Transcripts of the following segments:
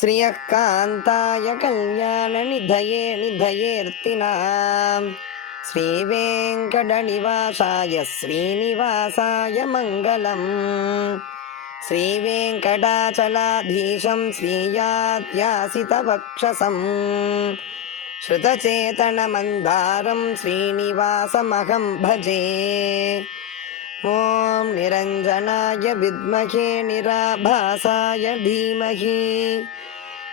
श्रियः कान्ताय कल्याणनिधये निधयेऽर्तिनाम् श्रीवेङ्कटनिवासाय श्रीनिवासाय मङ्गलम्। श्रीवेङ्कटाचलाधीशं श्रीयात्यासितवक्षसम् श्रुतचेतनमन्दारं श्रीनिवासमहं भजे। ॐ निरञ्जनाय विद्महे निराभासाय धीमहि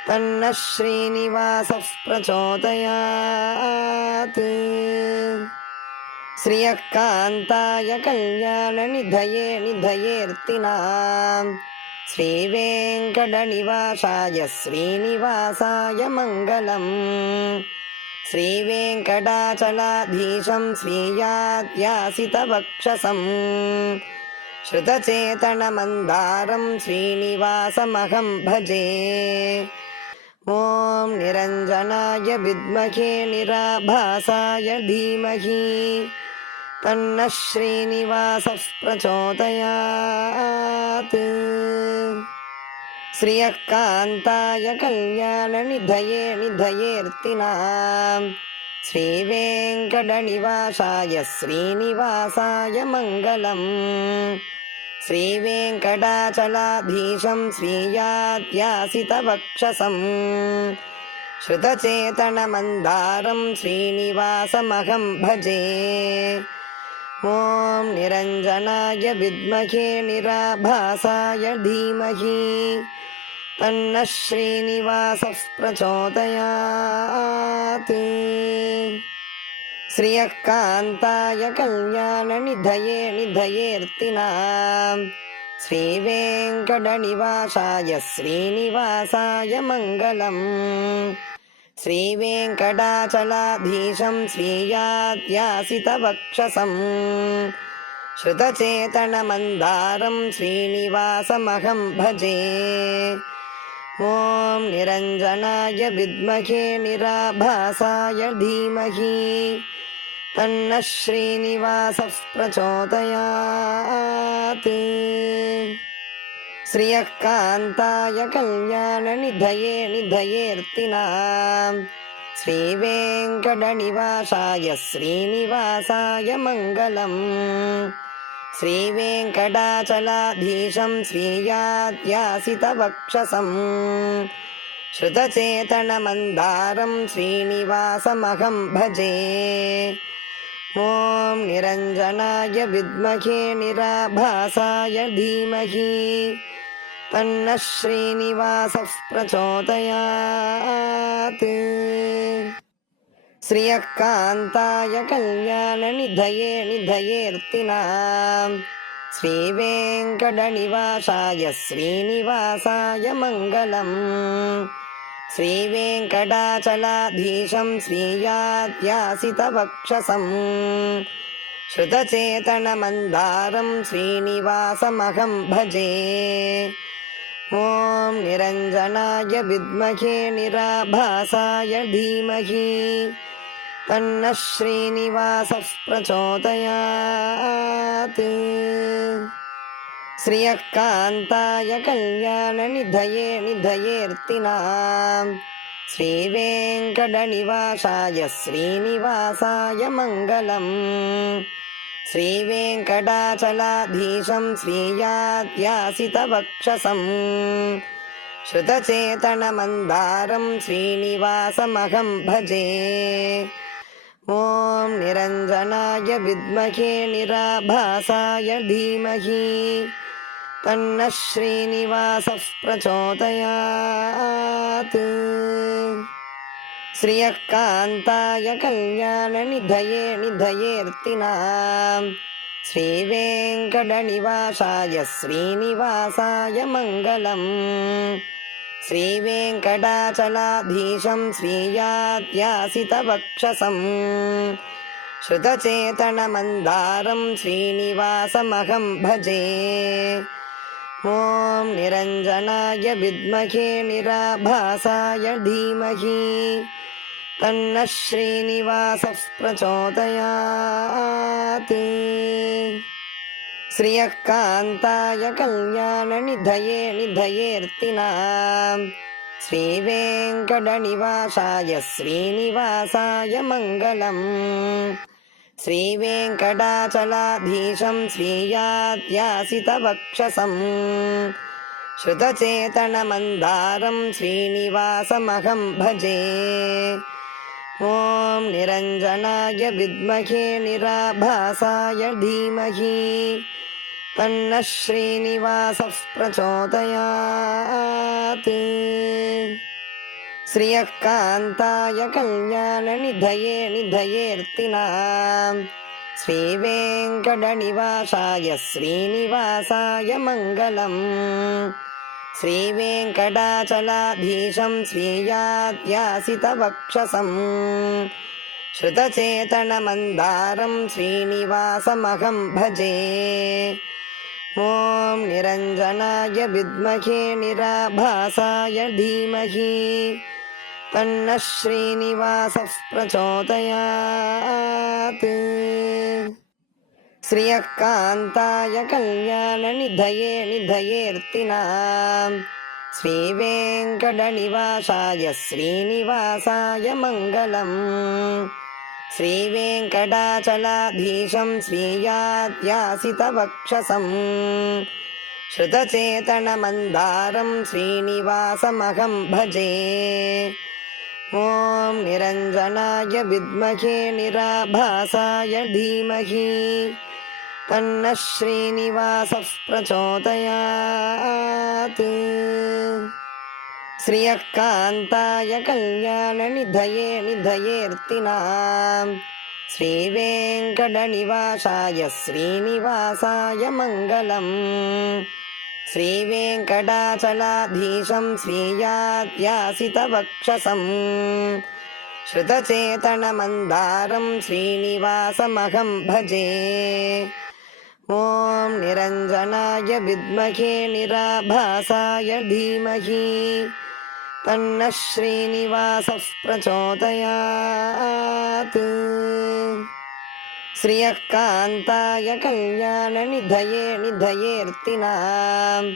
तन्नः श्रीनिवासः प्रचोदयात्। श्रियः कान्ताय कल्याणनिधये निधयेऽर्तिनाम् श्रीवेङ्कटनिवासाय श्रीनिवासाय मङ्गलम्। श्रीवेङ्कटाचलाधीशं श्रीयात्यासितवक्षसम् श्रुतचेतनमन्दारं श्रीनिवासमहं भजे ॐ निरञ्जनाय विद्महे निराभासाय धीमहि। तन्नः श्रीनिवासः प्रचोदयात्। श्रियः कान्ताय कल्याणनिधये निधयेऽर्तिनाम् श्रीवेङ्कटनिवासाय श्रीनिवासाय मङ्गलम् श्रीवेङ्कटाचलाधीशं श्रीयात्यासितवक्षसम् श्रुतचेतनमन्दारं श्रीनिवासमहं भजे। ॐ निरञ्जनाय विद्महे निराभासाय धीमहि। तन्नः श्रीनिवासः प्रचोदयात् श्रियः कान्ताय कल्याणनिधये निधयेऽर्तिनाम् श्रीवेङ्कटनिवासाय श्रीनिवासाय मङ्गलम्। श्रीवेङ्कटाचलाधीशं श्रीयात्यासितवक्षसम् श्रुतचेतनमन्दारं श्रीनिवासमहं भजे। ॐ निरञ्जनाय विद्महे निराभासाय धीमहि तन्नः श्रीनिवासः प्रचोदयात् श्रियः कान्ताय कल्याणनिधये निधयेऽर्तिनाम् श्रीवेङ्कटनिवासाय श्रीनिवासाय मङ्गलम्। श्रीवेङ्कटाचलाधीशं श्रीयात्यासितवक्षसम् श्रुतचेतनमन्दारं श्रीनिवासमहं भजे ॐ निरञ्जनाय विद्महे निराभासाय धीमहि तन्नः श्रीनिवासः प्रचोदयात्। श्रियः कान्ताय कल्याणनिधये निधयेऽर्तिनाम् श्रीवेङ्कटनिवासाय श्रीनिवासाय मङ्गलम् श्रीवेङ्कटाचलाधीशं श्रीयात्यासितवक्षसम् श्रुतचेतनमन्दारं श्रीनिवासमहं भजे। ॐ निरञ्जनाय विद्महे निराभासाय धीमहि। तन्नः श्रीनिवासः प्रचोदयात् श्रियः कान्ताय कल्याणनिधये निधयेऽर्तिनाम् श्रीवेङ्कटनिवासाय श्रीनिवासाय मङ्गलम्। श्रीवेङ्कटाचलाधीशं श्रीयात्यासितवक्षसम् श्रुतचेतनमन्दारं श्रीनिवासमहं भजे। ॐ निरञ्जनाय विद्महे निराभासाय धीमहि तन्नः श्रीनिवासः प्रचोदयात्। श्रियः कान्ताय कल्याणनिधये निधयेऽर्तिनाम् श्रीवेङ्कटनिवासाय श्रीनिवासाय मङ्गलम्। श्रीवेङ्कटाचलाधीशं श्रीयात्यासितवक्षसम् श्रुतचेतनमन्दारं श्रीनिवासमहं भजे ॐ निरञ्जनाय विद्महे निराभासाय धीमहि। तन्नः श्रीनिवासः प्रचोदयात्। श्रियः कान्ताय कल्याणनिधये निधयेऽर्तिनाम् श्रीवेङ्कटनिवासाय श्रीनिवासाय मङ्गलम् श्रीवेङ्कटाचलाधीशं श्रीयाद्यासितवक्षसम् श्रुतचेतनमन्दारं श्रीनिवासमहं भजे। ॐ निरञ्जनाय विद्महे निराभासाय धीमहि। तन्नः श्रीनिवासः प्रचोदयात् श्रियः कान्ताय कल्याणनिधये निधयेऽर्तिनाम् श्रीवेङ्कटनिवासाय श्रीनिवासाय मङ्गलम्। श्रीवेङ्कटाचलाधीशं श्रीयाद्यासितवक्षसम्। श्रुतचेतनमन्दारं श्रीनिवासमहं भजे। ॐ निरञ्जनाय विद्महे निराभासाय धीमहि तन्नः श्रीनिवासः प्रचोदयात् श्रियः कान्ताय कल्याणनिधये निधयेऽर्तिनाम् श्रीवेङ्कटनिवासाय श्रीनिवासाय मङ्गलम्। श्रीवेङ्कटाचलाधीशं श्रीयाद्यासितवक्षसम्। श्रुतचेतनमन्दारं श्रीनिवासमहं भजे ॐ निरञ्जनाय विद्महे निराभासाय धीमहि। तन्नः श्रीनिवासः प्रचोदयात्। श्रियः कान्ताय कल्याणनिधये निधयेऽर्तिनाम् श्रीवेङ्कटनिवासाय श्रीनिवासाय मङ्गलम् श्रीवेङ्कटाचलाधीशं श्रीयाद्यासितवक्षसम् श्रुतचेतनमन्दारं श्रीनिवासमहं भजे। ॐ निरञ्जनाय विद्महे निराभासाय धीमहि। तन्नः श्रीनिवासः प्रचोदयात् श्रियः कान्ताय कल्याणनिधये निधयेऽर्तिनाम्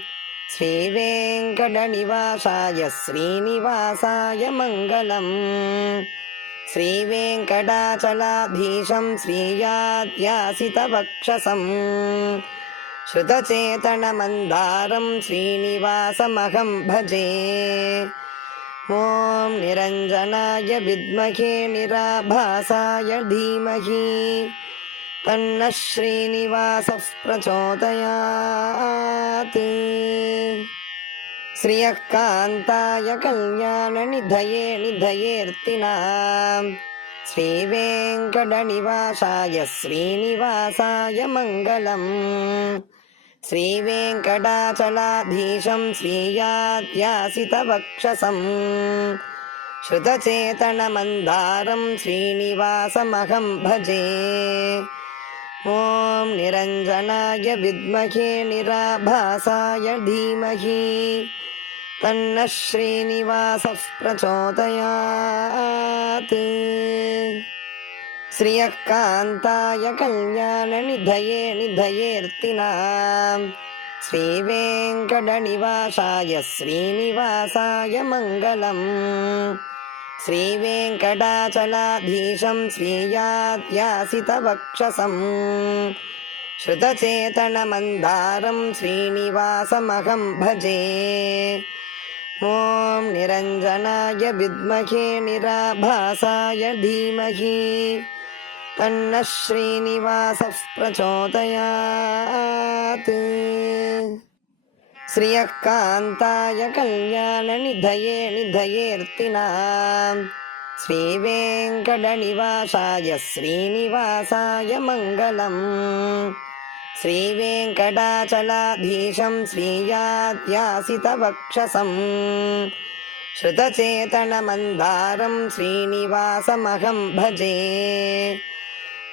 श्रीवेङ्कटनिवासाय श्रीनिवासाय मङ्गलम्। श्रीवेङ्कटाचलाधीशं श्रीयाद्यासितवक्षसम्। श्रुतचेतनमन्दारं श्रीनिवासमहं भजे। ॐ निरञ्जनाय विद्महे निराभासाय धीमहि तन्नः श्रीनिवासः प्रचोदयात् श्रियः कान्ताय कल्याणनिधये निधयेऽर्तिनाम् श्रीवेङ्कटनिवासाय श्रीनिवासाय मङ्गलम्। श्रीवेङ्कटाचलाधीशं श्रीयाद्यासितवक्षसम्। श्रुतचेतनमन्दारं श्रीनिवासमहं भजे ॐ निरञ्जनाय विद्महे निराभासाय धीमहि। तन्नः श्रीनिवासः प्रचोदयात्। श्रियः कान्ताय कल्याणनिधये निधयेऽर्तिनाम् श्रीवेङ्कटनिवासाय श्रीनिवासाय मङ्गलम् श्रीवेङ्कटाचलाधीशं श्रीयाद्यासितवक्षसम् श्रुतचेतनमन्दारं श्रीनिवासमहं भजे। ॐ निरञ्जनाय विद्महे निराभासाय धीमहि तन्नः श्रीनिवासः प्रचोदयात्। श्रियः कान्ताय कल्याणनिधये निधयेऽर्तिनाम् श्रीवेङ्कटनिवासाय श्रीनिवासाय मङ्गलम्। श्रीवेङ्कटाचलाधीशं श्रीयाद्यासितवक्षसम्। श्रुतचेतनमन्दारं श्रीनिवासमहं भजे।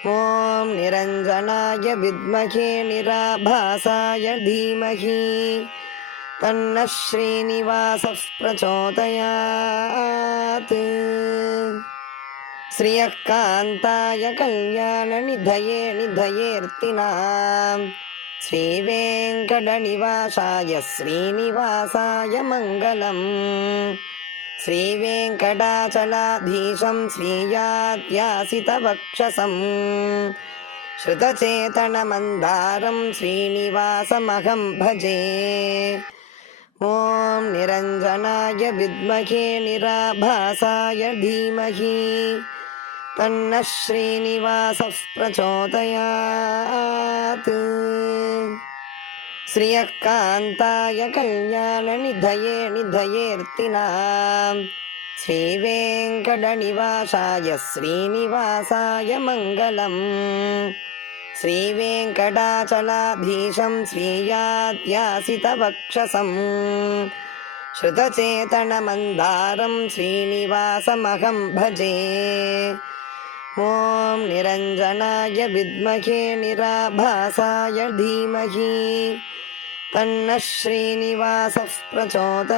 ॐ निरञ्जनाय विद्महे निराभासाय धीमहि तन्नः श्रीनिवासः प्रचोदयात् श्रियः कान्ताय कल्याणनिधये निधयेऽर्तिनाम् श्रीवेङ्कटनिवासाय श्रीनिवासाय मङ्गलम्। श्रीवेङ्कटाचलाधीशं श्रीयात्यासितवक्षसम् श्रुतचेतनमन्दारं श्रीनिवासमहं भजे ॐ निरञ्जनाय विद्महे निराभासाय धीमहि तन्नः श्रीनिवासः प्रचोदयात्। श्रियः कान्ताय कल्याणनिधये निधयेऽर्तिनाम् श्रीवेङ्कटनिवासाय श्रीनिवासाय मङ्गलम् श्रीवेङ्कटाचलाधीशं श्रीयात्यासितवक्षसम् श्रुतचेतनमन्दारं श्रीनिवासमहं भजे ॐ निरञ्जनाय विद्महे निराभासाय धीमहि तन्नः श्रीनिवासः प्रचोदयात्